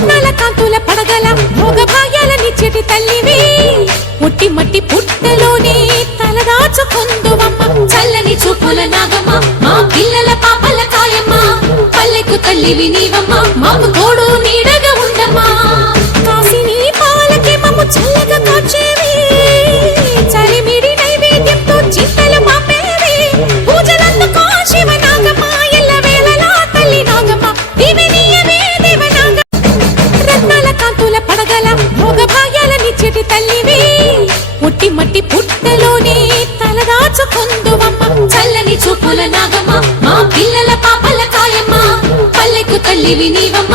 రత్నాల కాంతుల పడగల భోగ భాగ్యాలనిచ్చేటి తల్లివి పుట్టి మట్టి పుట్టలోనే తలదాచుకుందువమ్మ చల్లని చూపుల నాగమ్మ మా పిల్లల పాపల కాయమ్మ పల్లెకు తల్లివి నీవమ్మ మాకు తోడు నీడగా ఉండమ్మా కాసిని పాలకి మమ్ము చల్లగా కాచేవి చలిమిడి నైవేద్యంతో చింతల పాపేవి పూజలందుకో శివ నాగమ్మ ఎల్ల వేళలా తల్లి నాగమ్మ దివినీయవే దేవ నాగ రత్నాల కాంతుల పడగల భోగ భాగ్యాలనిచ్చేటి తల్లివి పుట్టి మట్టి పుట్టలోనే తలదాచుకుందువమ్మ చల్లని చూపుల నాగమ్మ మా పిల్లల పాపల కాయమ్మ పల్లెకు తల్లివి నీవమ్మ